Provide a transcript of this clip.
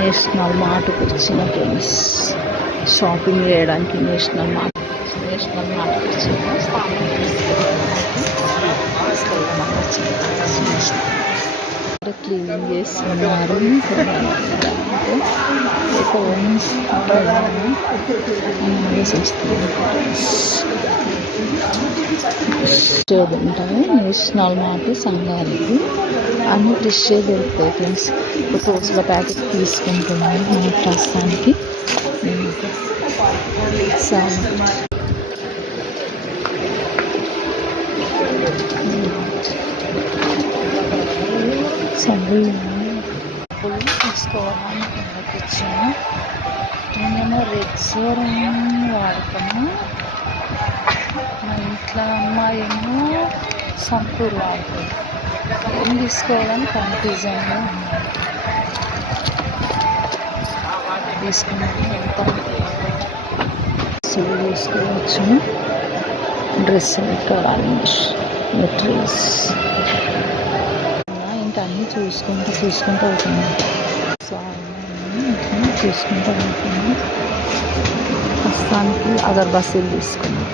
National మార్ట్కి వచ్చిన friends. Shopping చేయడానికి national మార్ట్కి వచ్చిన క్లీన్ చేస్తున్నారు. ఉంటాయి నేషనల్ మార్ట్ సంగారెడ్డి. అన్ని టిష్యూ దొరుకుతాయి ఫ్రెండ్స్. ఒక టోస్ల ప్యాకెట్ తీసుకుంటున్నాను మన ప్రస్తుతానికి. తీసుకోవడానికి వచ్చాను. నేనేమో రెగ్జోరం వాడతాను. మా ఇంట్లో అమ్మాయి ఏమో సంపూర్ వాడుతుంది. ఏం తీసుకోవాలని కన్ఫ్యూజన్గా ఉన్నాను. తీసుకున్నాను తీసుకోవచ్చు. డ్రెస్ కావాలి, మెటీరియల్స్ ఇంకా అన్నీ చూసుకుంటూ అవుతుంది. సో చూసుకుంటూ అవుతుంది. ప్రస్తుతానికి అగర్బస్తీలు తీసుకున్నాను.